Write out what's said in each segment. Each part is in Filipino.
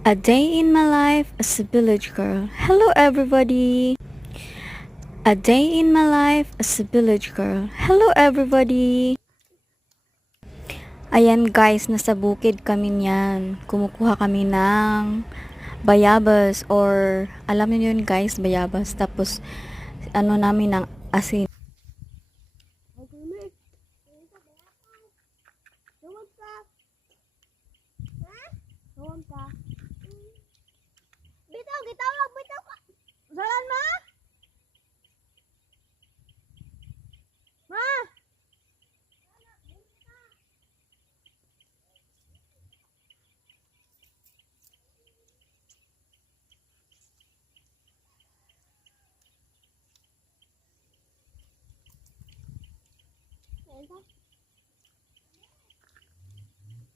A day in my life as a village girl. Hello everybody! A day in my life as a village girl. Hello everybody! Ayan guys, nasa bukid kami niyan. Kumukuha kami ng bayabas or alam niyo yun guys, bayabas. Tapos ano namin ng asin. Bitaw, gitawag, bitaw ka. Salan ma? Ma?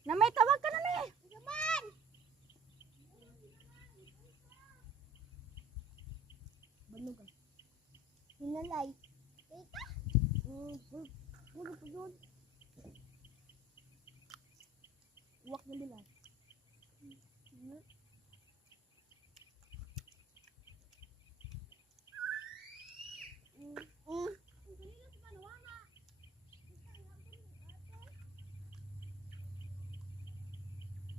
Na may tawag ka na ni. Saman! Banog ka. Hinalay. Ika? Banog pa doon. Uwak na nila.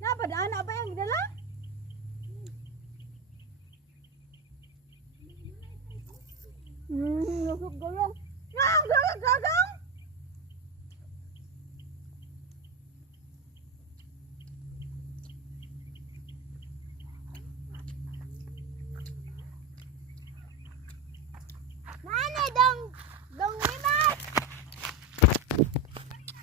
Napadaan na ba yung dala? Lusog gulong. Nang gaga!